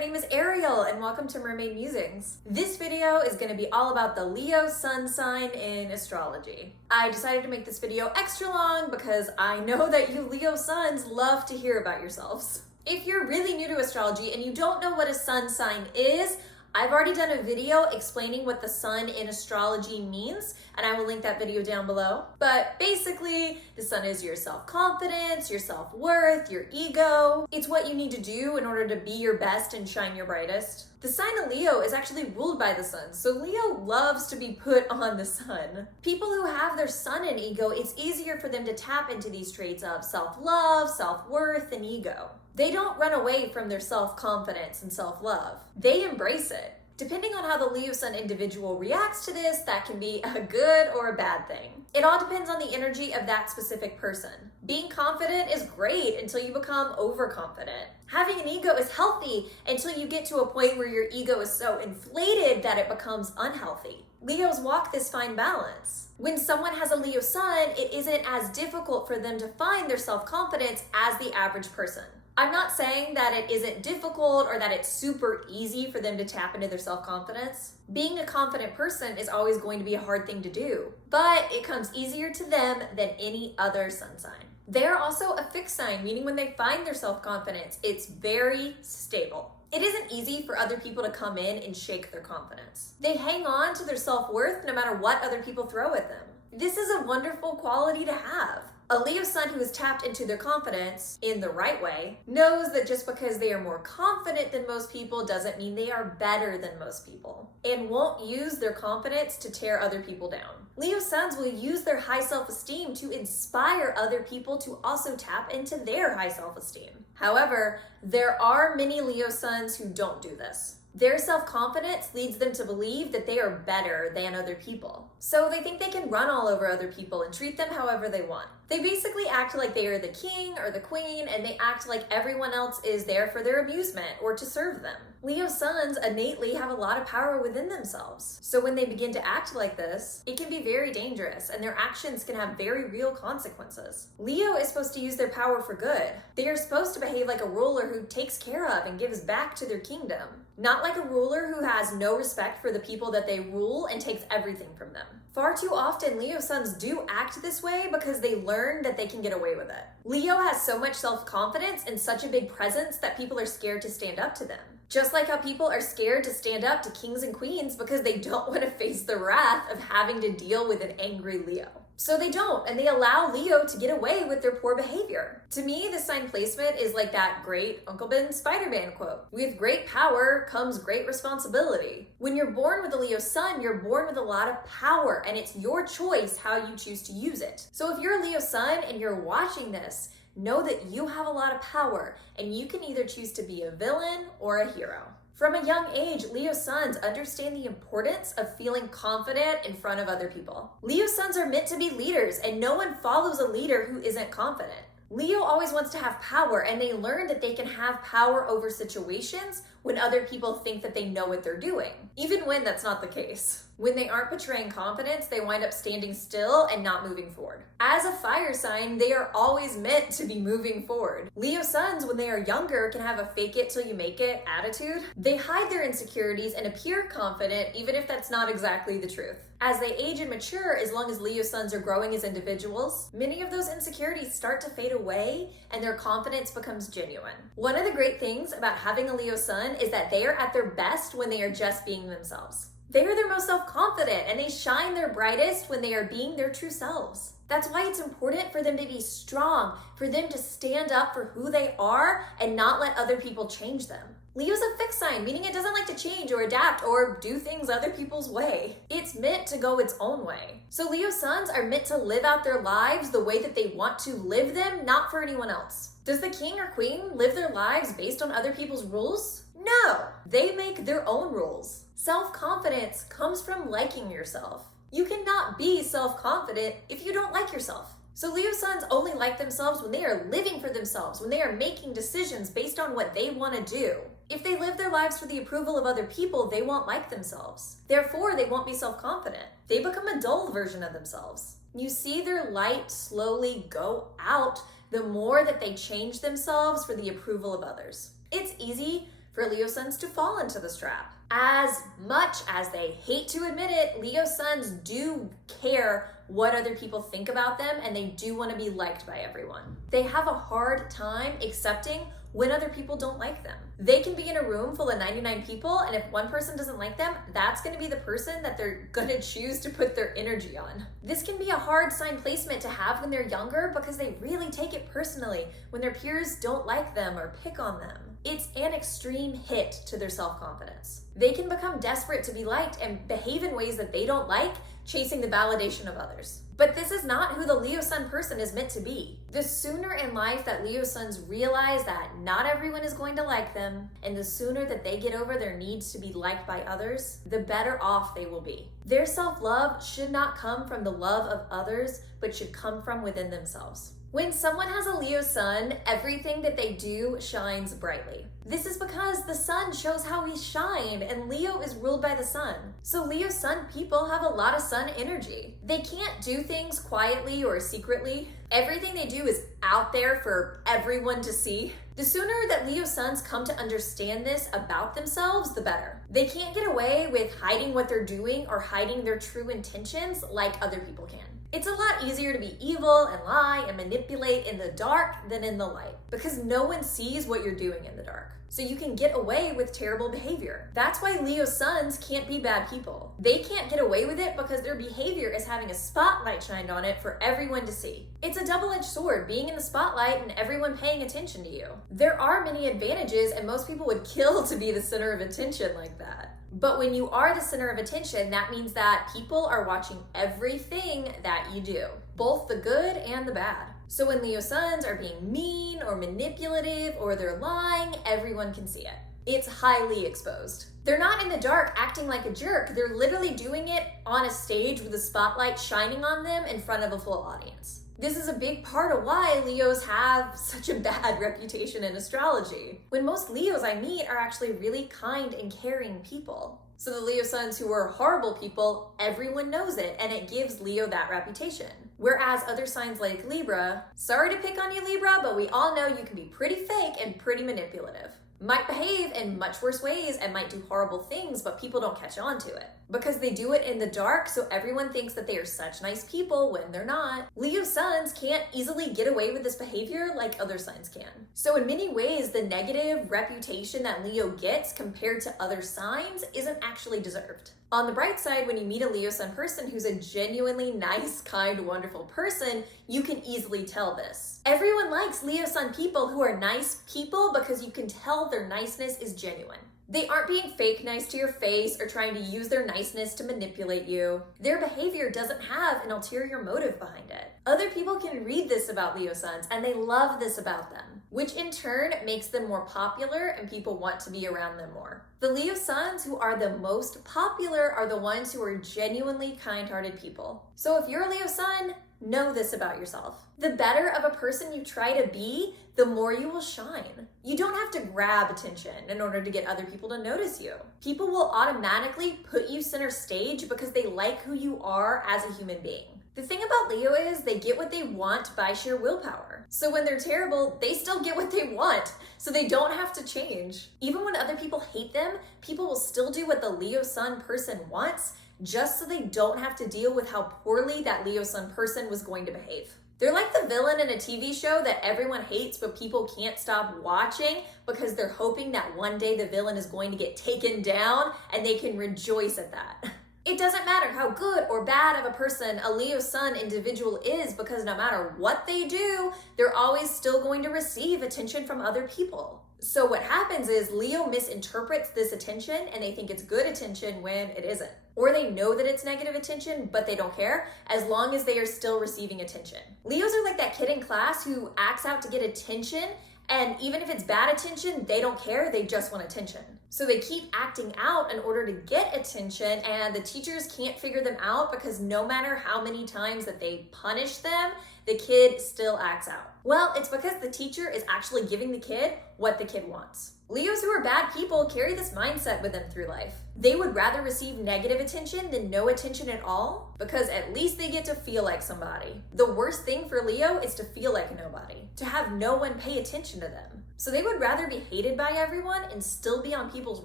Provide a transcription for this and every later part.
name is Ariel and welcome to Mermaid Musings. This video is going to be all about the Leo sun sign in astrology. I decided to make this video extra long because I know that you Leo suns love to hear about yourselves. If you're really new to astrology and you don't know what a sun sign is, I've already done a video explaining what the sun in astrology means, and I will link that video down below. But basically, the sun is your self-confidence, your self-worth, your ego. It's what you need to do in order to be your best and shine your brightest. The sign of Leo is actually ruled by the sun, so Leo loves to be put on the sun. People who have their sun in ego, it's easier for them to tap into these traits of self-love, self-worth, and ego. They don't run away from their self-confidence and self-love. They embrace it. Depending on how the Leo sun individual reacts to this, that can be a good or a bad thing. It all depends on the energy of that specific person. Being confident is great until you become overconfident. Having an ego is healthy until you get to a point where your ego is so inflated that it becomes unhealthy. Leos walk this fine balance. When someone has a Leo sun, it isn't as difficult for them to find their self-confidence as the average person. I'm not saying that it isn't difficult or that it's super easy for them to tap into their self-confidence. Being a confident person is always going to be a hard thing to do, but it comes easier to them than any other sun sign. They're also a fixed sign, meaning when they find their self-confidence, it's very stable. It isn't easy for other people to come in and shake their confidence. They hang on to their self-worth no matter what other people throw at them. This is a wonderful quality to have. A Leo sun who is tapped into their confidence in the right way knows that just because they are more confident than most people doesn't mean they are better than most people, and won't use their confidence to tear other people down. Leo suns will use their high self-esteem to inspire other people to also tap into their high self-esteem. However, there are many Leo suns who don't do this. Their self-confidence leads them to believe that they are better than other people. So they think they can run all over other people and treat them however they want. They basically act like they are the king or the queen, and they act like everyone else is there for their amusement or to serve them. Leo suns innately have a lot of power within themselves. So when they begin to act like this, it can be very dangerous and their actions can have very real consequences. Leo is supposed to use their power for good. They are supposed to behave like a ruler who takes care of and gives back to their kingdom. Not like a ruler who has no respect for the people that they rule and takes everything from them. Far too often, Leo suns do act this way because they learn that they can get away with it. Leo has so much self-confidence and such a big presence that people are scared to stand up to them. Just like how people are scared to stand up to kings and queens because they don't want to face the wrath of having to deal with an angry Leo. So they don't, and they allow Leo to get away with their poor behavior. To me, the sign placement is like that great Uncle Ben Spider-Man quote. With great power comes great responsibility. When you're born with a Leo sun, you're born with a lot of power, and it's your choice how you choose to use it. So if you're a Leo sun and you're watching this, know that you have a lot of power, and you can either choose to be a villain or a hero. From a young age, Leo suns understand the importance of feeling confident in front of other people. Leo suns are meant to be leaders, and no one follows a leader who isn't confident. Leo always wants to have power, and they learn that they can have power over situations when other people think that they know what they're doing, even when that's not the case. When they aren't portraying confidence, they wind up standing still and not moving forward. As a fire sign, they are always meant to be moving forward. Leo suns, when they are younger, can have a fake it till you make it attitude. They hide their insecurities and appear confident, even if that's not exactly the truth. As they age and mature, as long as Leo suns are growing as individuals, many of those insecurities start to fade away and their confidence becomes genuine. One of the great things about having a Leo sun is that they are at their best when they are just being themselves. They are their most self-confident and they shine their brightest when they are being their true selves. That's why it's important for them to be strong, for them to stand up for who they are and not let other people change them. Leo's a fixed sign, meaning it doesn't like to change or adapt or do things other people's way. It's meant to go its own way. So Leo suns are meant to live out their lives the way that they want to live them, not for anyone else. Does the king or queen live their lives based on other people's rules? No, they make their own rules. Self-confidence comes from liking yourself. You cannot be self-confident if you don't like yourself. So Leo suns only like themselves when they are living for themselves, when they are making decisions based on what they want to do. If they live their lives for the approval of other people, they won't like themselves. Therefore, they won't be self-confident. They become a dull version of themselves. You see their light slowly go out the more that they change themselves for the approval of others. It's easy for Leo suns to fall into this trap. As much as they hate to admit it, Leo suns do care what other people think about them, and they do want to be liked by everyone. They have a hard time accepting when other people don't like them. They can be in a room full of 99 people, and if one person doesn't like them, that's going to be the person that they're going to choose to put their energy on. This can be a hard sign placement to have when they're younger because they really take it personally when their peers don't like them or pick on them. It's an extreme hit to their self-confidence. They can become desperate to be liked and behave in ways that they don't like, chasing the validation of others. But this is not who the Leo sun person is meant to be. The sooner in life that Leo suns realize that not everyone is going to like them, and the sooner that they get over their needs to be liked by others, the better off they will be. Their self-love should not come from the love of others, but should come from within themselves. When someone has a Leo sun, everything that they do shines brightly. This is because the sun shows how we shine, and Leo is ruled by the sun. So Leo sun people have a lot of sun energy. They can't do things quietly or secretly. Everything they do is out there for everyone to see. The sooner that Leo suns come to understand this about themselves, the better. They can't get away with hiding what they're doing or hiding their true intentions like other people can. It's a lot easier to be evil and lie and manipulate in the dark than in the light because no one sees what you're doing in the dark. So you can get away with terrible behavior. That's why Leo suns can't be bad people. They can't get away with it because their behavior is having a spotlight shined on it for everyone to see. It's a double-edged sword, being in the spotlight and everyone paying attention to you. There are many advantages, and most people would kill to be the center of attention like that. But when you are the center of attention, that means that people are watching everything that you do, both the good and the bad. So when Leo suns are being mean or manipulative or they're lying, everyone can see it. It's highly exposed. They're not in the dark acting like a jerk. They're literally doing it on a stage with the spotlight shining on them in front of a full audience. This is a big part of why Leos have such a bad reputation in astrology, when most Leos I meet are actually really kind and caring people. So the Leo suns who are horrible people, everyone knows it, and it gives Leo that reputation. Whereas other signs like Libra, sorry to pick on you Libra, but we all know you can be pretty fake and pretty manipulative. Might behave in much worse ways and might do horrible things, but people don't catch on to it. Because they do it in the dark, so everyone thinks that they are such nice people when they're not. Leo suns can't easily get away with this behavior like other signs can. So in many ways, the negative reputation that Leo gets compared to other signs isn't actually deserved. On the bright side, when you meet a Leo sun person who's a genuinely nice, kind, wonderful person, you can easily tell this. Everyone likes Leo sun people who are nice people because you can tell their niceness is genuine. They aren't being fake nice to your face or trying to use their niceness to manipulate you. Their behavior doesn't have an ulterior motive behind it. Other people can read this about Leo suns and they love this about them, which in turn makes them more popular and people want to be around them more. The Leo suns who are the most popular are the ones who are genuinely kind-hearted people. So if you're a Leo sun, know this about yourself. The better of a person you try to be, the more you will shine. You don't have to grab attention in order to get other people to notice you. People will automatically put you center stage because they like who you are as a human being. The thing about Leo is they get what they want by sheer willpower. So when they're terrible, they still get what they want, so they don't have to change. Even when other people hate them, people will still do what the Leo sun person wants, just so they don't have to deal with how poorly that Leo sun person was going to behave. They're like the villain in a TV show that everyone hates but people can't stop watching because they're hoping that one day the villain is going to get taken down and they can rejoice at that. It doesn't matter how good or bad of a person a Leo sun individual is, because no matter what they do, they're always still going to receive attention from other people. So what happens is Leo misinterprets this attention and they think it's good attention when it isn't. Or they know that it's negative attention, but they don't care as long as they are still receiving attention. Leos are like that kid in class who acts out to get attention, and even if it's bad attention, they don't care, they just want attention. So they keep acting out in order to get attention, and the teachers can't figure them out because no matter how many times that they punish them, the kid still acts out. Well, it's because the teacher is actually giving the kid what the kid wants. Leos who are bad people carry this mindset with them through life. They would rather receive negative attention than no attention at all, because at least they get to feel like somebody. The worst thing for Leo is to feel like nobody, to have no one pay attention to them. So they would rather be hated by everyone and still be on people's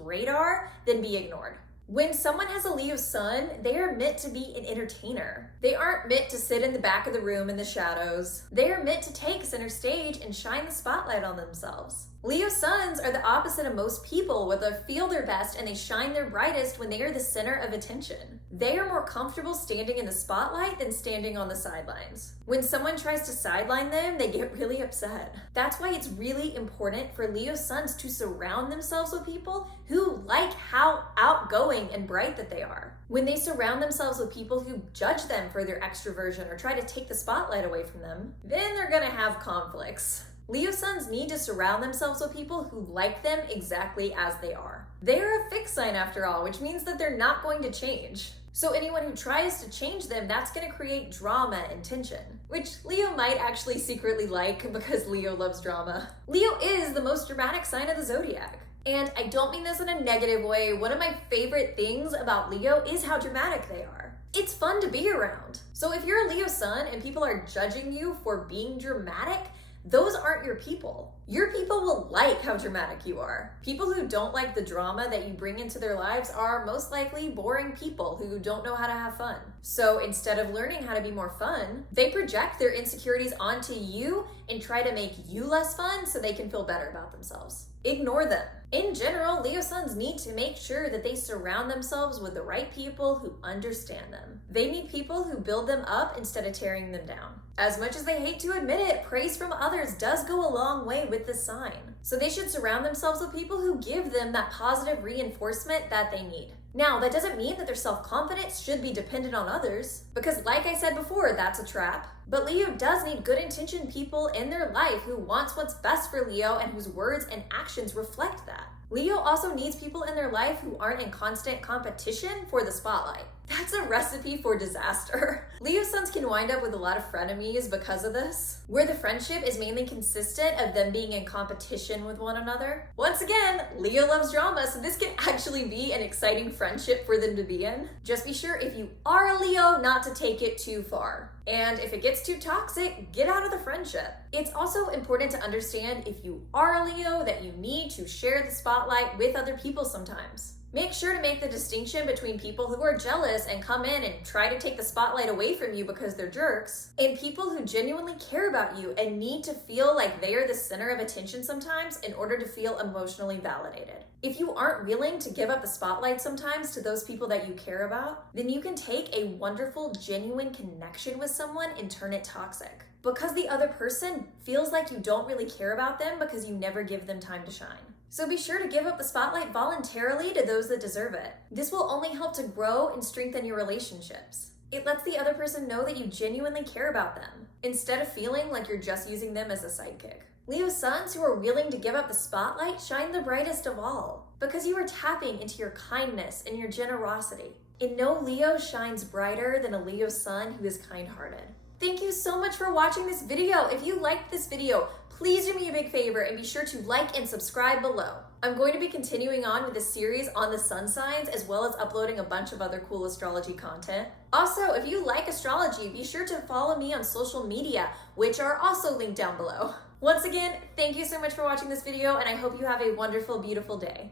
radar than be ignored. When someone has a Leo sun, they are meant to be an entertainer. They aren't meant to sit in the back of the room in the shadows. They are meant to take center stage and shine the spotlight on themselves. Leo suns are the opposite of most people, where they feel their best and they shine their brightest when they are the center of attention. They are more comfortable standing in the spotlight than standing on the sidelines. When someone tries to sideline them, they get really upset. That's why it's really important for Leo suns to surround themselves with people who like how outgoing and bright that they are. When they surround themselves with people who judge them for their extroversion or try to take the spotlight away from them, then they're gonna have conflicts. Leo suns need to surround themselves with people who like them exactly as they are. They are a fixed sign after all, which means that they're not going to change. So anyone who tries to change them, that's going to create drama and tension, which Leo might actually secretly like because Leo loves drama. Leo is the most dramatic sign of the zodiac. And I don't mean this in a negative way. One of my favorite things about Leo is how dramatic they are. It's fun to be around. So if you're a Leo sun and people are judging you for being dramatic, those aren't your people. Your people will like how dramatic you are. People who don't like the drama that you bring into their lives are most likely boring people who don't know how to have fun. So instead of learning how to be more fun, they project their insecurities onto you and try to make you less fun so they can feel better about themselves. Ignore them. In general, Leo suns need to make sure that they surround themselves with the right people who understand them. They need people who build them up instead of tearing them down. As much as they hate to admit it, praise from others does go a long way with this sign. So they should surround themselves with people who give them that positive reinforcement that they need. Now, that doesn't mean that their self-confidence should be dependent on others, because like I said before, that's a trap. But Leo does need good-intentioned people in their life who wants what's best for Leo and whose words and actions reflect that. Leo also needs people in their life who aren't in constant competition for the spotlight. That's a recipe for disaster. Leo suns can wind up with a lot of frenemies because of this, where the friendship is mainly consistent of them being in competition with one another. Once again, Leo loves drama, so this can actually be an exciting friendship for them to be in. Just be sure if you are a Leo not to take it too far. And if it gets too toxic, get out of the friendship. It's also important to understand if you are a Leo that you need to share the spotlight with other people sometimes. Make sure to make the distinction between people who are jealous and come in and try to take the spotlight away from you because they're jerks, and people who genuinely care about you and need to feel like they are the center of attention sometimes in order to feel emotionally validated. If you aren't willing to give up the spotlight sometimes to those people that you care about, then you can take a wonderful, genuine connection with someone and turn it toxic, because the other person feels like you don't really care about them because you never give them time to shine. So be sure to give up the spotlight voluntarily to those that deserve it. This will only help to grow and strengthen your relationships. It lets the other person know that you genuinely care about them, instead of feeling like you're just using them as a sidekick. Leo suns who are willing to give up the spotlight shine the brightest of all, because you are tapping into your kindness and your generosity. And no Leo shines brighter than a Leo sun who is kind-hearted. Thank you so much for watching this video. If you liked this video, please do me a big favor and be sure to like and subscribe below. I'm going to be continuing on with a series on the sun signs, as well as uploading a bunch of other cool astrology content. Also, if you like astrology, be sure to follow me on social media, which are also linked down below. Once again, thank you so much for watching this video, and I hope you have a wonderful, beautiful day.